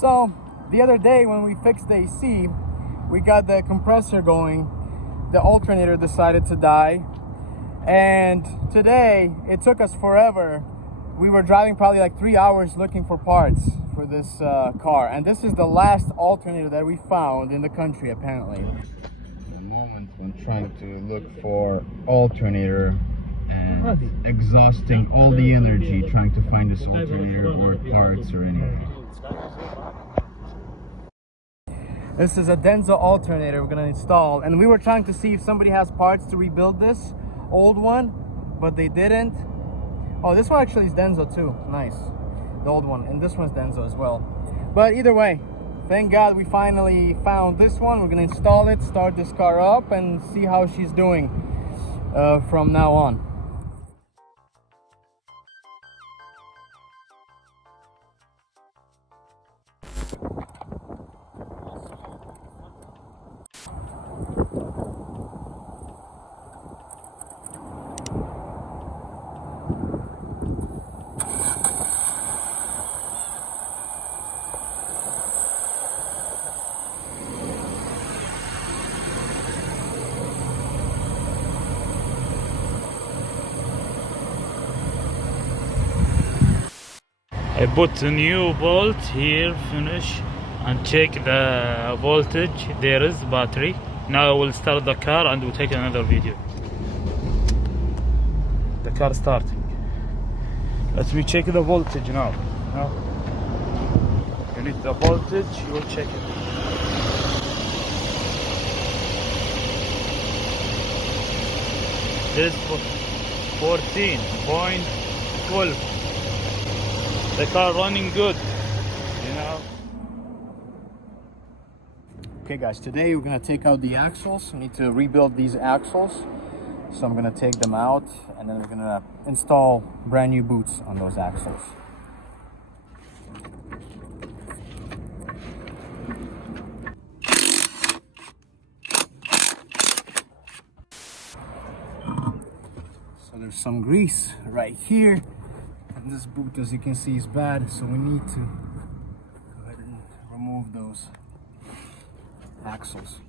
So the other day when we fixed the AC, we got the compressor going, the alternator decided to die, and today it took us forever. We were driving probably like 3 hours looking for parts for this car, and this is the last alternator that we found in the country apparently. The moment when trying to look for alternator and exhausting all the energy trying to find this alternator or parts or anything. This is a Denso alternator we're gonna install, and we were trying to see if somebody has parts to rebuild this old one, but they didn't. Oh, this one actually is Denso too. Nice. The old one. And this one's Denso as well. But either way, thank God we finally found this one. We're going to install it, start this car up, and see how she's doing from now on. I put a new bolt here, finish, and check the voltage. There is battery. Now I will start the car and we'll take another video. The car starting. Let me check the voltage now. You need the voltage, you will check it. This is 14.12. The car running good, you know. Okay guys, today we're gonna take out the axles. We need to rebuild these axles. So I'm gonna take them out and then we're gonna install brand new boots on those axles. So there's some grease right here. And this boot, as you can see, is bad, so we need to go ahead and remove those axles.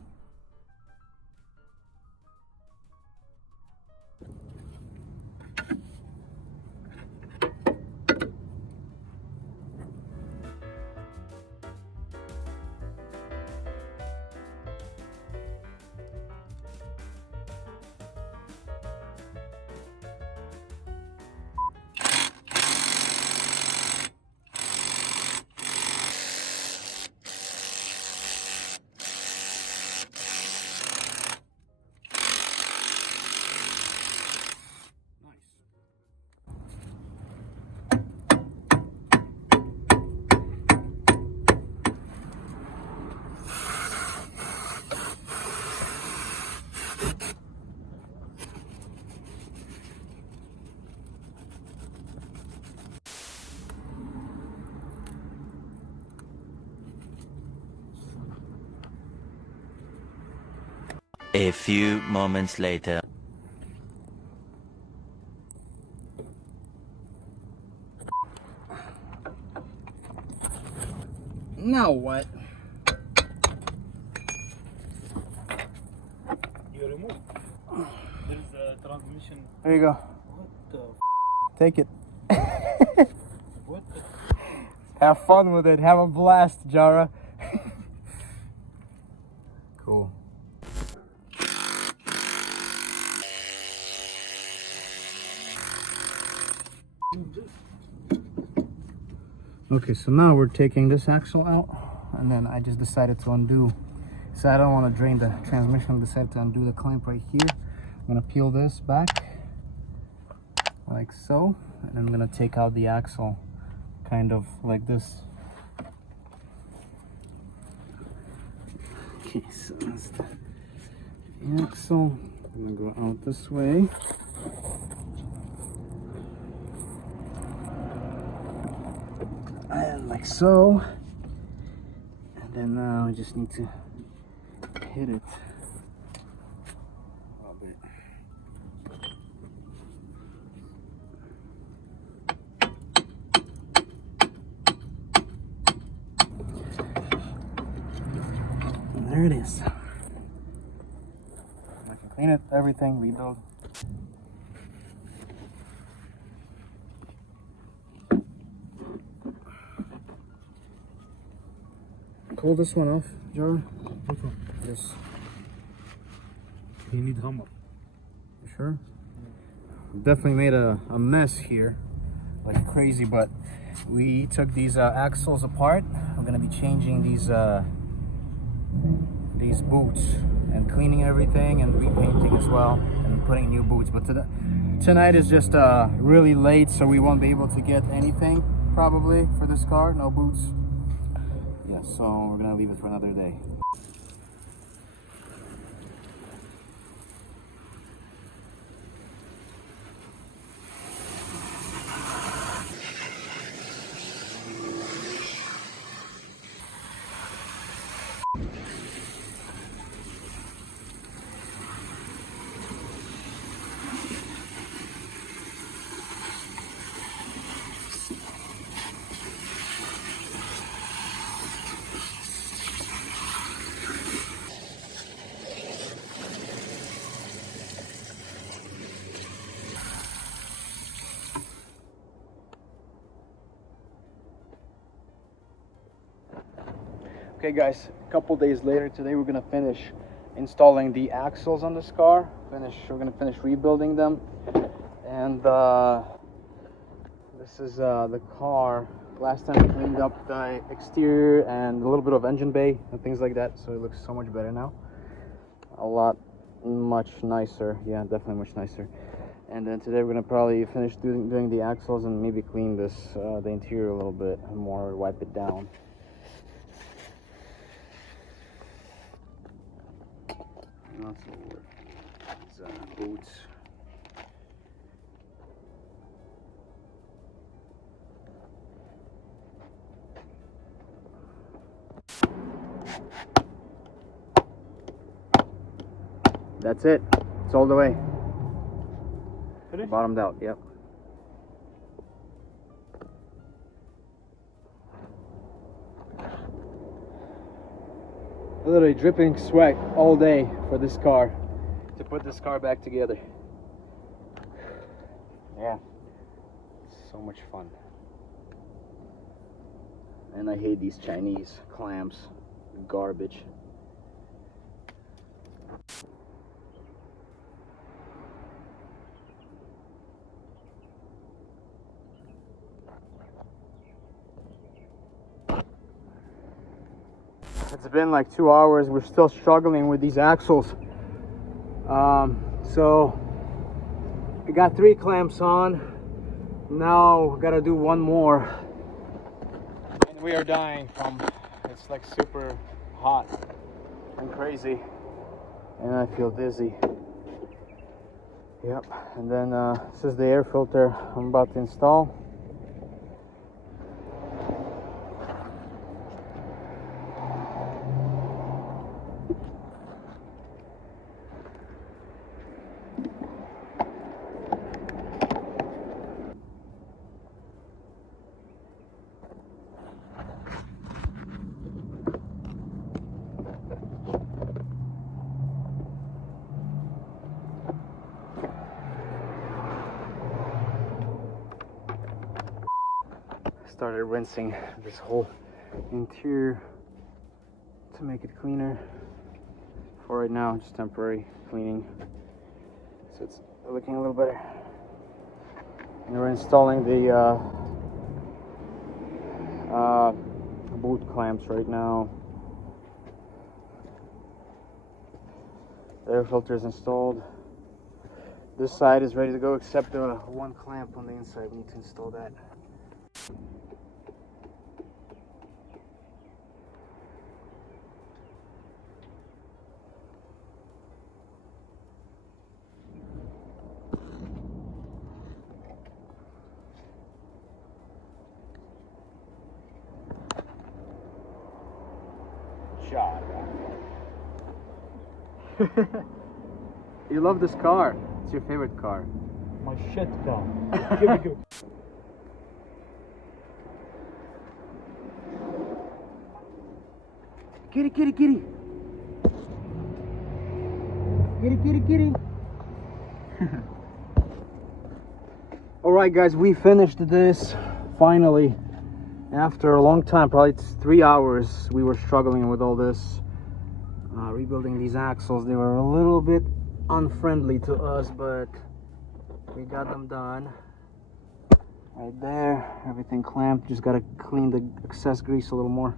A few moments later. Now what? You remove. There is a transmission. There you go. What the Take it. What the Have fun with it. Have a blast, Jara. Cool. Okay, so now we're taking this axle out, and then I just decided to undo. So I don't want to drain the transmission. I decided to undo the clamp right here. I'm gonna peel this back like so, and I'm gonna take out the axle kind of like this. Okay, so that's the axle. I'm gonna go out this way. And like so. And then now I just need to hit it a little bit. there it is. We can clean it, everything, rebuild. Pull this one off, Jar. Which one? This. You need hammer. You sure? Definitely made a mess here, like crazy, but we took these axles apart. I'm gonna be changing these boots and cleaning everything and repainting as well and putting new boots. But tonight is just really late, so we won't be able to get anything probably for this car. No boots. Yeah, so we're gonna leave it for another day. Okay guys, a couple days later, today we're gonna finish installing the axles on this car. We're gonna finish rebuilding them, and this is the car. Last time we cleaned up the exterior and a little bit of engine bay and things like that, so it looks so much better now. A lot much nicer. Yeah, definitely much nicer. And then today we're gonna probably finish doing the axles and maybe clean this the interior a little bit more, wipe it down. Not so wood. It's boots. That's it. It's all the way. Finished? Bottomed out, yep. Literally dripping sweat all day for this car, to put this car back together. Yeah, so much fun. And I hate these Chinese clamps, garbage. It's been like 2 hours. We're still struggling with these axles. So we got 3 clamps on. Now gotta do one more. And we are dying from, it's like super hot and crazy. And I feel dizzy. Yep. And then this is the air filter I'm about to install. Started rinsing this whole interior to make it cleaner. For right now, just temporary cleaning, so it's looking a little better. And we're installing the boot clamps right now. The air filter is installed. This side is ready to go, except the one clamp on the inside. We need to install that. You love this car. It's your favorite car. My shit car. Give me good. Kitty, kitty, kitty. Kitty, kitty, kitty. Alright guys, we finished this finally. After a long time, probably 3 hours, we were struggling with all this. Rebuilding these axles. They were a little bit unfriendly to us, but we got them done. Right there, everything clamped. Just gotta clean the excess grease a little more.